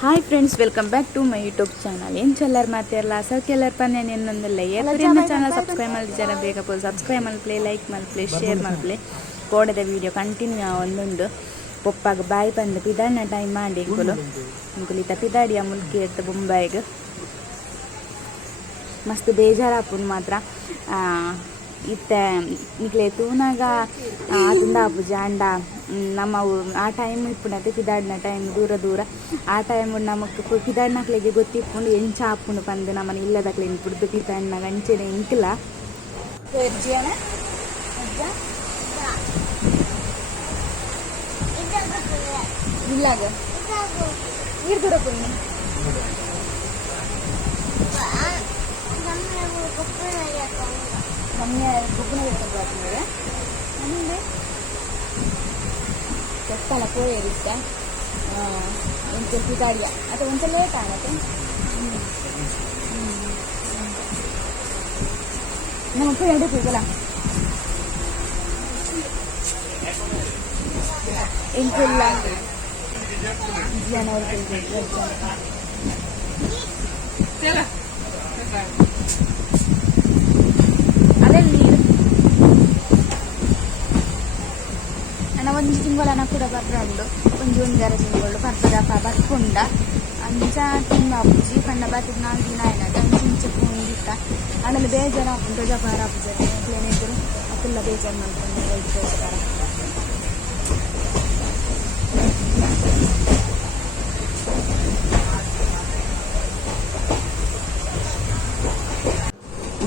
Hi friends, welcome back to my YouTube channel. ಏನು ಚೆಲ್ಲರ್ ಮಾತಾರಲ್ಲ ಸೌಕೆಲ್ಲರ್ ಪನ್ನೆ ಇನ್ನೊಂದಲ್ಲ ಎನ್ನ ಚಾನಲ್ ಸಬ್ಸ್ಕ್ರೈಬ್ ಮಾಡಿದ್ದಾರೆ. ಬೇಗ ಪೋಲ್ ಸಬ್ಸ್ಕ್ರೈಬ್ ಮಲ್ಪ್ಲೆ, ಲೈಕ್ ಮಲ್ಪ್ಲೆ, ಶೇರ್ ಮಲ್ಪ್ಲೆ. ಕೋಡದ ವೀಡಿಯೋ ಕಂಟಿನ್ಯೂ ಒಂದೊಂದು ಪೊಪ್ಪಾಗ ಬಾಯಿ ಬಂದು ಪಿದಾಡಿನ ಟೈಮ್ ಮಾಡಿ ಇಂಕುಲಿತ ಪಿದಾಡಿಯ ಮುಲ್ಕಿ ಎತ್ತು ಬೊಂಬಾಯಿಗೆ ಮಸ್ತ್ ಬೇಜಾರಾಪುನು ಮಾತ್ರ. ಇತ್ತ ನಿಕ್ಲೆ ತೂನಾಗ ಆತಂದ ಆಪುಜಿ ಅಂಡ ನಮ್ಮ ಆ ಟೈಮ್ ಇಪ್ಪುಂಡು ಪಿದಾಡಿನ ಟೈಮ್ ದೂರ ದೂರ ಆ ಟೈಮ್ ನಮಕ್ ಪಿದಾಡಿನಕ್ಲೆಗೆ ಗೊತ್ತಿಪ್ಪುಂಡು ಎಂಚ ಆಪುಂಡು ಪಂದು ನಮ್ಮನೆ ಇಲ್ಲದಕ್ಲೆ ಇನ್ಪುಡ್ದು ಪಿದಾಡಿನಾಗ ಅಂಚೆನೆ ಇಂಕ್ಲ ಇಲ್ಲಾಗ ನೀರು ದೂರ ಪುಣ್ಣಿ ನಮ್ಮನೆ ಗೊಬ್ಬರ ಬೇಕಾಗ್ತದೆ ನಮಗೆ ಗೊತ್ತಲ್ಲ ಕೋರಿಷ್ಟ ಎಂತ ಪಿದಾಡಿಯ ಅಥವಾ ಒಂದ್ಸಲ ಲೇಟ್ ಆಗತ್ತೆ. ನಮ್ಮ ಉಪ್ಪು ಎರಡು ಹೋಗಲ್ಲ ಎಂತಿಲ್ಲ ಜನ ಅದೇ ನೀರು ನನ್ನ ಒಂಜಿ ತಿಂಗಳನ ಕೂಡ ಬರ್ರಂಡು ಒಂದರ ತಿಂಗಳು ಬರ್ಪದಪ್ಪ ಬರ್ಕೊಂಡ ಅಂಚ ತಿಂಬಾಪುಜಿ ಪಂಡ ಬರ್ತದ 4 ದಿನ ಏನದ ಅಂಚ ಪೂಂದಿತ್ತ ಆಮೇಲೆ ಬೇಜಾರು ಹಾಕೊಂಡು ರಜಾಪಾರ ಹಾಪುಜಾರೆ ಏನಿದ್ರು ಅದೆಲ್ಲ ಬೇಜಾರು ಮಾಡ್ಕೊಂಡು ವೈದ್ಯೋಸ್ಕರ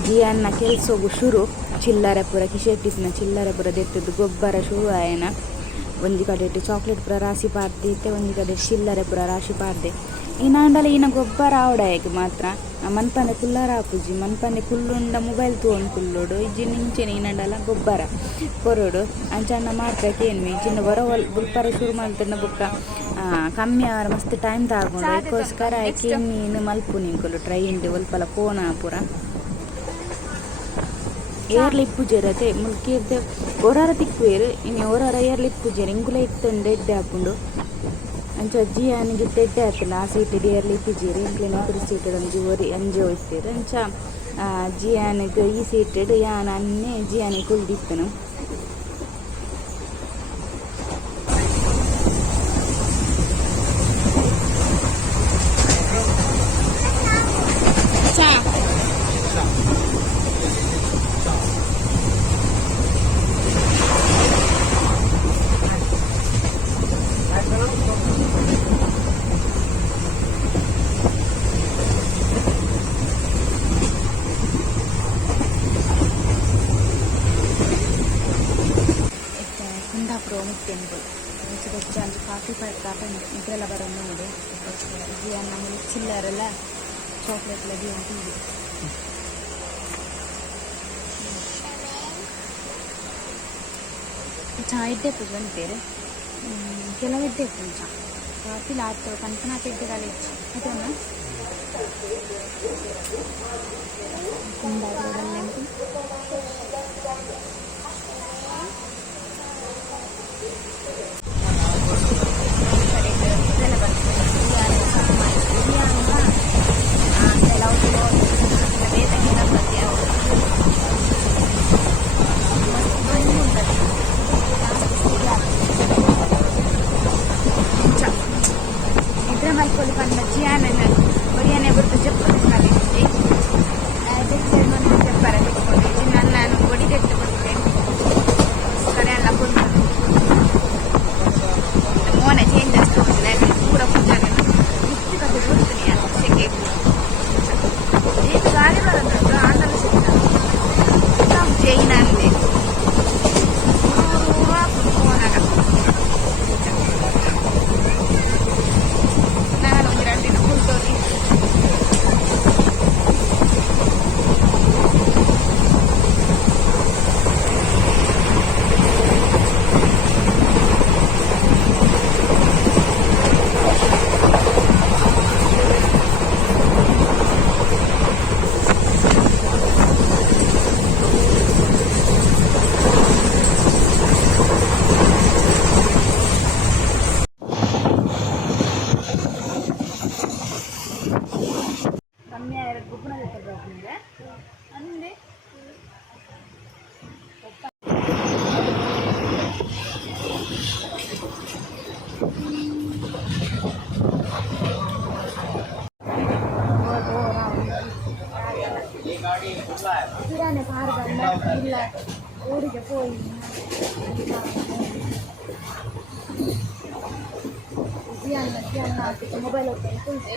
ಜಿಯನ್ನ ಕೆಲ್ಸೋಗು ಶುರು ಚಿಲ್ಲರೆ ಪೂರ ಕಿಶೆಟ್ಟಿಸಿನ ಚಿಲ್ಲರೆ ಪೂರ ದೆತ್ತದ್ದು ಗೊಬ್ಬರ ಶುರು ಆಯನ ಒಂಜಿ ಕಡೆ ಚಾಕ್ಲೇಟ್ ಪೂರ ರಾಶಿ ಪಾರ್ದೆ ಒಂಜಿ ಕಡೆ ಚಿಲ್ಲರೆ ಪೂರ ರಾಶಿ ಪಾರ್ದೆ ಈನಾಂಡಲ ಈನ ಗೊಬ್ಬರ ಆವಡಾಯಕ್ಕೆ ಮಾತ್ರ ಮನ್ಪಂದೆ ಕುಲ್ಲರ ಆಪುಜಿ ಮನ್ಪಂದೆ ಕುಲ್ಲುಂಡ ಮೊಬೈಲ್ ತೋನ್ ಕುಲ್ಲೋಡು ಇಜ್ಜಿ ನಿಂಚೆನೆ ಈನಾಂಡಲ ಗೊಬ್ಬರ ಕೊರಡು ಅಂಚನ್ನ ಮಾಡ್ಬೇಕು ಏನ್ವಿ ಇಜ್ಜಿನ ಹೊರ ಬುಲ್ಪರ ಶುರು ಮಾಡ್ತಂಡ ಬುಕ್ಕ ಕಮ್ಮಿ ಆವರ ಮಸ್ತ್ ಟೈಮ್ ತಗೊಂಡು ಅದಕ್ಕೋಸ್ಕರ ಕೆಮ್ಮೀನು ಮಲ್ಪು ನಿಂಕುಲು ಟ್ರೈನ್ ಒಲ್ಪಲ ಕೋನ ಪೂರ ಏರ್ಲಿ ಇಪ್ಪುಜೇರತೆ ಮುಲ್ಕಿರ್ದೆ ಒರಾರ ತಿಕ್ಕುವೇರು ಇನ್ನು ಒರಾರ ಏರ್ಲಿ ಇಪ್ಪುಜೇರು ಇಂಗುಲ ಇತ್ತಂಡು ಎಡ್ಡೆ ಹಾಕೊಂಡು ಅಂಚ ಅಜ್ಜಿ ಅನಿಗೆ ತೆಡ್ಡೆ ಆತಲ್ಲ ಆ ಸೀಟೆಡ್ ಏರ್ಲಿ ಇತ್ತಿಜೇರಿ ಇಂಕ್ಲೇನ ಎದುರು ಸೀಟೆಡ್ ಒಂಜಿ ಒರಿ ಅಂಜೆ ಹೋಯ್ತೇರು ಅಂಚ ಅಜ್ಜಿ ಅನಿಗೆ ಈ ಸೀಟೆಡ್ ಯಾನ ಅನ್ನೆ ಅಜ್ಜಿ ಅನಿಗೆ ಕುಲ್ದಿತ್ತನು ಟೆಂಪಲ್ ಒಂದು 45 ಕಾಪನ್ ಇದೆಲ್ಲ ಬರೋದು ನೋಡಿ ನಮ್ಮಲ್ಲಿ ಚಿಲ್ಲರೆಲ್ಲ ಚಾಕ್ಲೇಟ್ ಎಲ್ಲ ಅಂತಿದೆ ಚಾ ಇದ್ದೆ ಬಂತೇರೆ ಕೆಲವಿದ್ದೆ ಕೊಂಚ ಕಾಫಿ ಲಾತು ಕನ್ಪನಾಥ ಇದ್ದಿರಲ್ಲ ಅದನ್ನು ಕುಂದಾಪುರದಲ್ಲಿ నిద్ర మైకోలు పన్న జియానే బుర్త చెప్పాలి చెప్పారు పెట్టుకోండి ಆರು ಇಲ್ಲ ಊರಿಗೆ ಹೋಗಿ ಮೊಬೈಲ್ ಹೋಗ್ತೇನೆ ಕುಂತೆ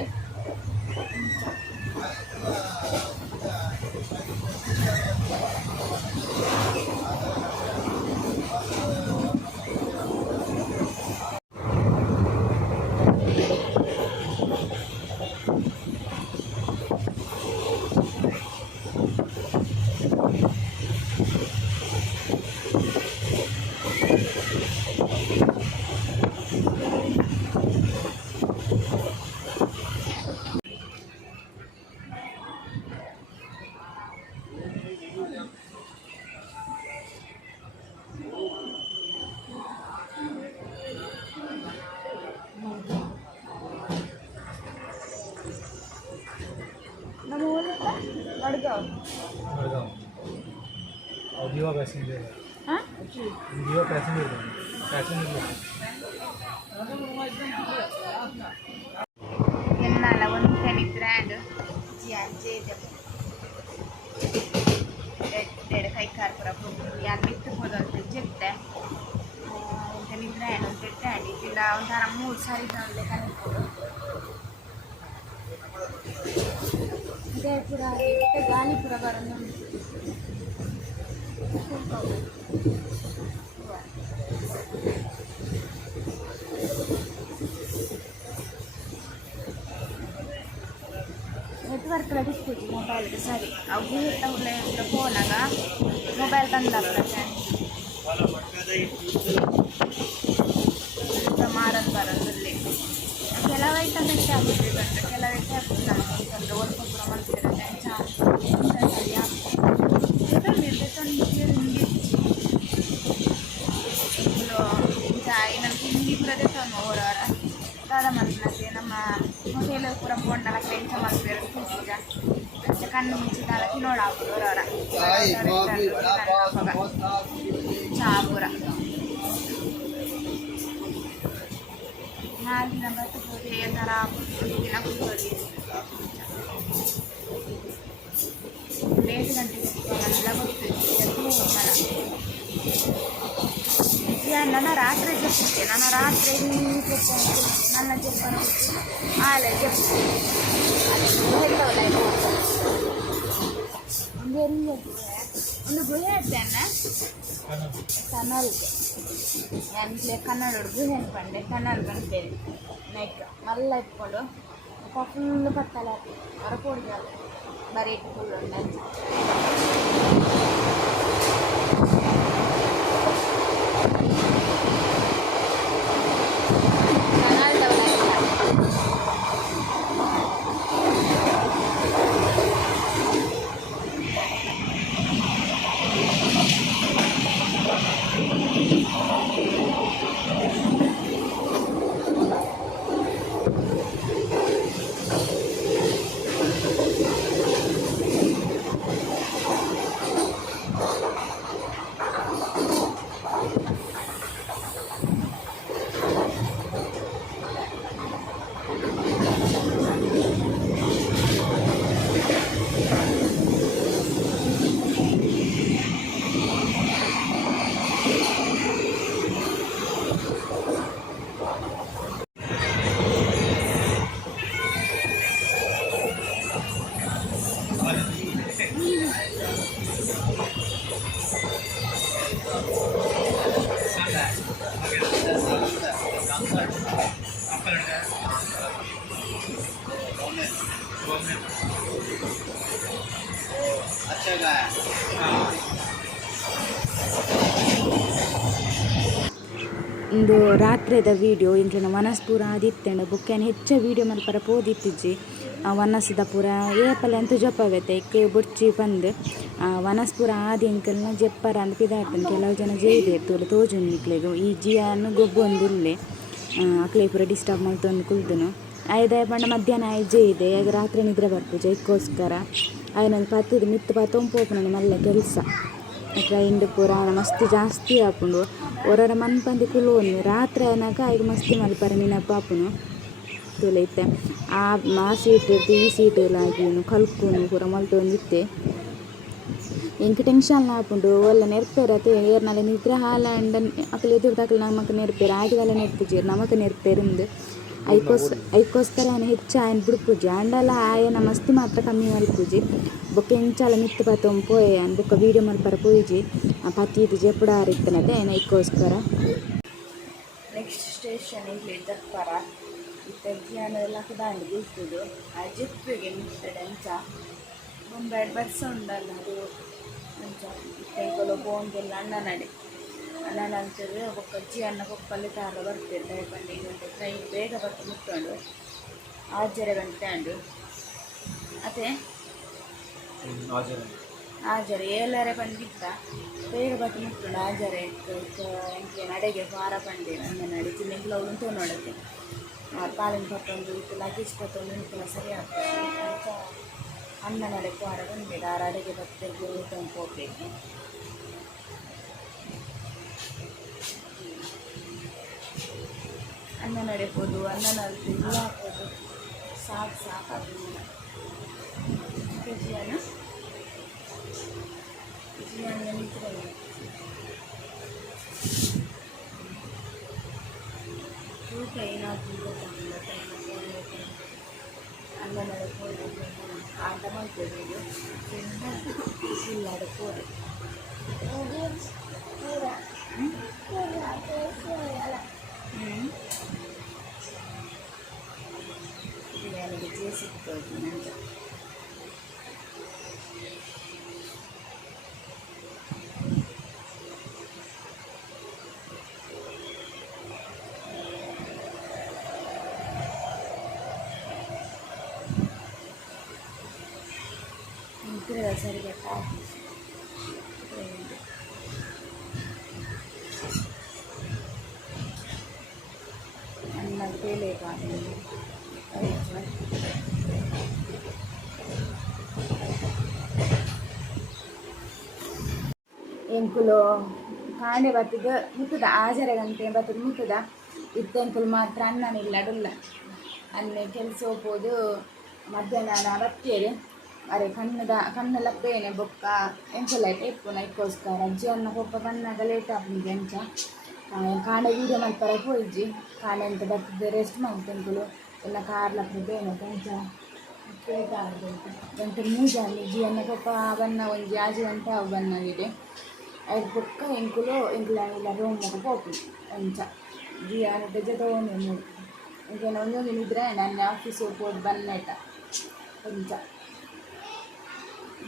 ನಮ್ಮ ಊರಿಂದ ಮಡ್ಗಾವ್ जीवा पैसेंजर ಹಾಂ जीवा पैसेंजर पैसेंजर ಎನ್ನಲ್ಲ ಒಂದು ಕಡೆ ಬ್ರ್ಯಾಂಡ್ ಜಿಯಾನ್ಜೆ ಎಡ್ಡೆಡೆ ಕೈ ಕಾರ್ಪುರ ಯಾರು ಬಿತ್ತುಬೋದು ಅಂತ ಜೆಟ್ಟೆ ಒಂದು ಬ್ರ್ಯಾಂಡ್ ಒಂದು ಬ್ರ್ಯಾಂಡ್ ಇದಿಲ್ಲ ಒಂಥರ 3 ಸಾರಿ ತಗೊಂಡೆ ಕನ್ಬೋದು ಜಯಪುರ ಗಾಲಿಪುರ ಬರೋದು ನೆಟ್ವರ್ಕ್ ಲಭಿಸ್ತೀವಿ ಮೊಬೈಲ್ಗೆ ಸರಿ ಅವು ತಗೊಳ್ಳೆ ಫೋನಾಗ ಮೊಬೈಲ್ ತಂದಪ್ಪ ಮಾರದು ಬರೋದಲ್ಲಿ ಕೆಲವು ಐಟಮ್ ಎಷ್ಟು ಆಗುತ್ತೆ ಬಂದರೆ ಕೆಲವು ಐಟಮ್ ಆಗ್ತದೆ ನಮಗೆ ಒಂದು ಪುರ ಮಾಡ್ತಿರುತ್ತೆ ನನಗೆ ಹಿಂದಿ ಪುರದೇ ತಂದು ಓಡೋರ ದಾದ ಮಾಡ್ತಿದ್ದೆ ನಮ್ಮ ಹೋಟೆಲ್ ಪುರ ಬೋಂಡಲ್ಲ ಕ್ಲೆಂಚ ಮಾಡ್ತಿದ್ದಾರೆ ಈಗ ಅಷ್ಟೇ ಕಣ್ಣು ಮುಚ್ಚಿದಾಗ ತಿನ್ನೋಡಾಗ್ಬೋದು ಅವರವರ ಚಾಪುರ ನಾಲ್ಕಿನ ಬರ್ತದೆ ಥರ ದಿನ ಕೂತ್ಕೊಳ್ಳಿ 8 ಗಂಟೆಗೆ ಎಲ್ಲ ಗೊತ್ತಿತ್ತು ನನ್ನ ರಾತ್ರಿ ಜಪ್ಪಿದ್ದೆ ನಾನು ರಾತ್ರಿ ನನ್ನ ಜಪ್ಪನ ಆಲೆ ಜಪ್ಪು ಒಂದು ಗುಹೆ ಇದ್ದೇನೆ ಕನ್ನಲ್ಗೆ ಎಂಟ್ಲೆ ಕನ್ನಡ ಗುಹೆ ಅನ್ಕೊಂಡೆ ಕನ್ನಲ್ ಬಂತೇಳಿ ನೈಟ್ ಮಲ್ಲ ಇಟ್ಕೊಂಡು ಫುಲ್ ಕತ್ತಲೆ ಹೊರಪೋಡಿಗೆ ಬರೀ ಫುಲ್ ಉಂಟು ಇಂದು ರಾತ್ರಿದ ವೀಡಿಯೋ ಇಂಚಿನ ವನಸ್ ಪೂರ ಆದಿತ್ತಂಡ ಬೊಕ್ಕೇನು ಹೆಚ್ಚ ವೀಡಿಯೋ ಮಲ್ಪರ ಪೋದಿತ್ತಿಜ್ಜಿ ವನಸ್ದ ಪೂರ ಏಪಲ ಎಂತ ಜೊಪ್ಪವೈತೆ ಇಕ್ ಬೊಚ್ಚಿ ಬಂದು ವನಸ್ ಪೂರ ಆದಿ ಎಂಕಲ್ನ ಜೆಪ್ಪರ ಅಂತ ಪಿದಾಡ್ತಾನೆ ಕೆಲವು ಜನ ಜೈದೆ ತೋಲೆ ತೋಜುಂಡು ನಿಕ್ಲೆಗ್ ಈ ಜಿಯನ್ನು ಗೊಬ್ಬೊಂದಿಲ್ಲೆ ಅಕ್ಲೆ ಪೂರ ಡಿಸ್ಟರ್ಬ್ ಮಾಡ್ತೊಂದು ಕುಲ್ದನು ಐದಾಯ ಪಂಡ ಮಧ್ಯಾಹ್ನ ಜೈದೆ ಈಗ ರಾತ್ರಿ ನಿದ್ರೆ ಬರ್ಪುಜ ಇದಕ್ಕೋಸ್ಕರ ಅದನ್ನೊಂದು ಪತ್ತದು ಮಿತ್ತು ಪತ್ತೊಂಪೋಪುನ ಮಲ್ಲ ಕೆಲಸ ಟ್ರೈನ್ಡ್ ಪುರಾಣ ಮಸ್ತಿ ಜಾಸ್ತಿ ಆಪುಂಡು ಒರರ ಮನ್ಪಂದಿ ಕುಲೋನಿ ರಾತ್ರಿ ಅನ್ನಾಗ ಈಗ ಮಸ್ತಿ ಮಲ್ಪರ ನೆನಪಾಪುನು ತೊಲೈತೆ ಆ ಸೀಟ್ ಈ ಸೀಟ್ ಲಾಗಿನು ಕಲ್ಕುನು ಪೂರ ಮಲ್ತೊಂದಿತ್ತೆ ಎಂಕ್ ಟೆನ್ಷನ್ ಆಪುಂಡು ಒಲ್ಲ ನೆರ್ಪೆರತೆ ಏರ್ನಲ ನಿದ್ರೆ ಹಾಲಂಡ ಅಕಲ್ ಎದುರು ತಕಲ್ ನಮಕ್ ನೆರ್ಪೆರು ಆಯ್ಕೆದಲ್ಲ ನೆರ್ಪುಜಿ ನಮಕ್ ನೆರ್ಪೆರುಂದು ಐಕೋಸ್ಕರ ಹೆಚ್ಚು ಆಯ್ನ ಬಿಡ್ಪುಜಿ ಅಂಡಲ ಆಯನ ಮಸ್ತಿ ಮಾತ್ರ ಕಮ್ಮಿ ಮಲ್ಪುಜಿ ಬೊಕ್ಕ ಎಂಚಾಲ ಮಿತ್ತು ಪತ್ತೊಂದು ಪೋಯನ್ ಬೊಕ್ಕ ವೀಡಿಯೋ ಮಲ್ಪರ ಪೋಯಿಜಿ ಪತ್ತಿ ಜೆಪುಡಾರಿತ್ತನದೆ ಆಯ್ನ ಐಕೋಸ್ಕರ. ನೆಕ್ಸ್ಟ್ ಸ್ಟೇಷನ್ ಇಲ್ಲಿ ಜಪ್ಪರ ಇಜ್ಜಿಯಾನೆಲ್ಲ ದಾಂಡಿ ಬೀಳ್ತುದು ಆ ಜೆಪ್ಪಿಗೆ ಮಿತ್ತಡೆ ಅಂಚ ಮುಂಬೈ ಬಸ್ ಉಂಡಲ್ಲ ಅದು ಅಂಚ ಕೈಗೊಳ್ಳು ಬೋಂದೆಲ್ಲ ಅಣ್ಣ ನಡೆ ಅಣ್ಣ ಅಂತೇಳಿ ಒಬ್ಬ ಅಜ್ಜಿಯನ್ನ ಕೊಪ್ಪಲ್ಲಿ ತಾರ ಬರ್ತೇವೆ ದಯಪಂಡಿ ಗಂಟೆ ಟ್ರೈನ್ ಬೇಗ ಬರ್ತು ಮುಟ್ಕೊಂಡು 6:30 ಗಂಟೆ ಅಂಡು ಅದೇ 7:30 ಬಂದಿದ್ದ ಬೇಗ ಬರ್ತು ಮುಟ್ಕೊಂಡು 6:30 ಎಂಕೆ ನಡೆಗೆ ವಾರ ಪಂಡಿ ನನ್ನ ನಡಿ ಚಿನ್ನಕ್ಕೆ ಉಂಟು ನೋಡುತ್ತೆ ಪಾಲಿನ ಪತ್ತೊಂದು ಇತ್ತು ಲಗೇಜ್ ಪತ್ತೊಂದು ಇಂತೆಲ್ಲ ಸರಿ ಆಗ್ತದೆ ಅಂತ ಅನ್ನ ನಡೆಗೆ ವಾರ ಬಂದಿದೆ ಆ ಅಡಿಗೆ ಬರ್ತೇವೆ ಊಟ ಹೋಗ್ಬೇಕು. ಅನ್ನ ನಡೆಬೋದು ಅನ್ನ ನಡೆದು ಇಲ್ಲ ಹಾಕೋದು ಸಾಕು ಜಿಯಾನ ನಿಂತ್ರೆ ತೂಕ ಏನಾದರೂ ಅನ್ನ ನಡೆಬೋದು ಆಟ ಮಾಡ್ತೇವೆ ಇದು ಇಲ್ಲ ಅಡಕೋದು ಬಿರಿಯಾನಿಗೆ ಜೇಸಿಕ್ಕೋದು ನಂತ ಸರಿಗೆ ಹಾಕಿ ಅನ್ನ ಬೇಳೆ ಎಂಕುಲು ಕಾಂಡೆ ಬತ್ತದ ಮುತ್ತದ 6:30 ಗಂಟೆ ಬತ್ತದ ಮುತ್ತದ ಇತ್ತೆಂಕುಲು ಮಾತ್ರ ಅನ್ನನಿಲ್ಲ ಅಡುಲ್ಲ ಅನ್ನೆ ಕೆಲಸ ಹೋಗ್ಬೋದು ಮಧ್ಯಾಹ್ನ ಬರ್ತೇವೆ ಅರೆ ಕಣ್ಣೆಲ್ಲ ಪೇನೆ ಬೊಕ್ಕ ಎಂಕುಲ ಟೆಪ್ಪುನ ಐಕೋಸ್ಕರ ಅಜ್ಜಿ ಅನ್ನ ಕೊಪ್ಪ ಕಣ್ಣಾಗ ಲೇಟ್ ಆಗ್ಬಿಟ್ಟು ಎಂಚ ಕಾಂಡೆ ವೀಡಿಯೋ ಮಲ್ಪರ ಹೋಯ್ಜಿ ಕಾಂಡೆ ಅಂತ ಬರ್ತದೆ ರೆಸ್ಟ್ ಮಾಡ್ತೆಂಕುಲು ಎಲ್ಲ ಕಾರ್ಲಪ್ಪ ಬೇನೆ ಎಂಚ ಲೇಟ್ ಆಗಬೇಕು ಗಂಟೆ ಮೂಜಾನಿ ಜಿ ಅನ್ನ ಕೊಪ್ಪ ಬನ್ನ ಒಂಜಿ ಆಜಿ ಗಂಟೆ ಅವು ಬನ್ನಾಗಿದೆ ಐದು ಬೊಕ್ಕ ಎಂಕುಲು ಎಂಕುಲ ರೂಮಿಗೆ ಹೋಗ್ಬೋದು ಎಂಚ ಜಿ ಅನ್ನ ಜೊತೆ ಒಂದು ಇಂಕೇನು ಒಂದೊಂದು ನಿದ್ರೆ ನನ್ನ ಆಫೀಸ್ ಹೋಗ್ಬೋದು ಬನ್ನೈಟ ಎಂಚ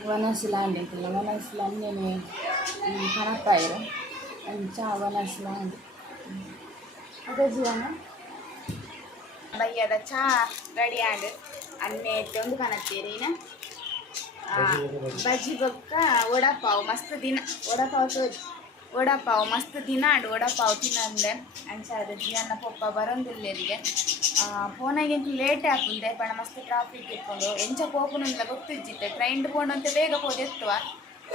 ವನಸ್ಲಾಂಡ್ ಅಂತಿಲ್ಲ ವನಸ್ಲನ್ನೇ ಕನಪಾಯಿರು ಅಂಚ ವನಸ್ಲಾಂಡ್ ಅದೇ ಜೀವನ ಬಯ್ಯದ ಚಾ ರೆಡಿ ಆಂಡ್ ಅನ್ನೆ ಒಂದು ಕನತ್ತೀರಿ ಬಜ್ಜಿ ಬೊಕ್ಕ ವಡಾಪಾವ್ ಮಸ್ತ್ ದಿನ ವಡಾಪಾವ್ ಮಸ್ತ್ ದಿನ ಆಡು ವಡಾಪಾವ್ ತಿನ್ನಂದೆ ಅಂಚಾದ ಅನ್ನ ಪಪ್ಪ ಬರೋದಿಲ್ಲರಿಗೆ ಫೋನಾಗೆ ಲೇಟ್ ಹಾಕುಂದೆ ಪಣ ಮಸ್ತ್ ಟ್ರಾಫಿಕ್ ಇಟ್ಕೊಂಡು ಎಂಚ ಪೋಪುನಿಂದ ಗೊತ್ತಿಜ್ಜಿತ್ತೆ ಟ್ರೈನ್ ಪೋಂಡು ಅಂತ ಬೇಗ ಹೋದ ಎತ್ತುವ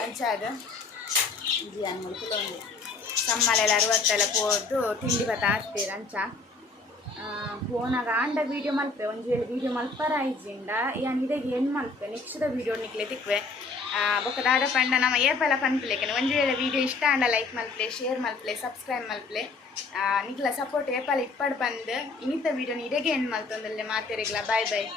ಅಂಚಾದ ಜಿ ಅನ್ನ ಕೆಲವೊಂದು ಸಮ್ಮಲೆಲ್ಲ 60 ಹೋದು ತಿಂಡಿ ಬತ್ತ ಹಾಕ್ತೀರ ಅಂಚ ಫೋನಾಗ ಆಂಡ ವೀಡಿಯೋ ಮಲ್ಪೆ ಒಂದು ವೇಳೆ ವೀಡಿಯೋ ಮಲ್ಪರ ಐಜಿಂಡ ಯಾನ್ ಇದಕ್ಕೆ ಏನು ಮಲ್ಪೆ ನೆಕ್ಸ್ಟ್ ವೀಡಿಯೋ ನಿಕ್ಲೆ ತಿಕ್ವೆ ಬೊಕ್ಕ ದಾದ ಪಂಡ ನಮ್ಮ ಏಪಲ ಪನ್ಪ್ಲೇಕೆ ಒಂದು ವೇಳೆ ವೀಡಿಯೋ ಇಷ್ಟ ಆಂಡ ಲೈಕ್ ಮಲ್ಪಲೆ ಶೇರ್ ಮಲ್ಪಲೆ ಸಬ್ಸ್ಕ್ರೈಬ್ ಮಲ್ಪಲೆ ನಿಕ್ಲ ಸಪೋರ್ಟ್ ಏಪಲ ಇಪ್ಪಡು ಬಂದು ಇನ್ನಿತ ವೀಡಿಯೋನ ಇದಕ್ಕೆ ಏನು ಮಲ್ತೊಂದಲ್ಲೇ ಮಾತೇರಿಗ್ಲ ಬಾಯ್ ಬಾಯ್.